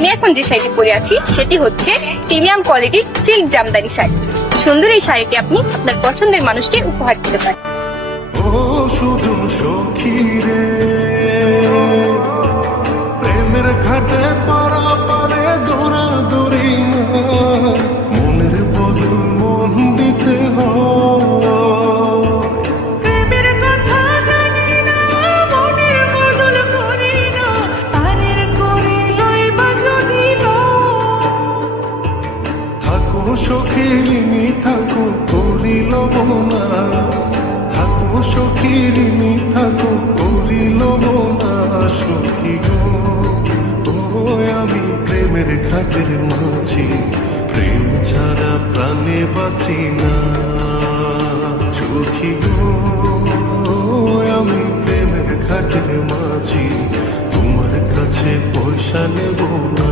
আমি এখন যে শাড়িটি পরে আছি সেটি হচ্ছে প্রিমিয়াম কোয়ালিটির সিল্ক জামদানি শাড়ি। সুন্দর এই শাড়িটি আপনি আপনার পছন্দের মানুষকে উপহার দিতে পারেন। ও সুজন সখী রে, প্রেমের ঘাটে পারা পারে দৌড়া দৌড়ি না, মনের বদল মন দিতে হয়। প্রেমের কথা জানি না, মনের বদল করি না, তারের করে লইবা যদি থাকো সখী ঋণী থাকো করিল না, থাকো সখী ঋণী থাকো করিল না। সখী গো, ও আমি প্রেমের ঘাটের মাঝি, প্রেম ছাড়া প্রাণে বাঁচি না। সখী গো, আমি প্রেমের ঘাটের মাঝি, তোমার কাছে পয়সা নেব না।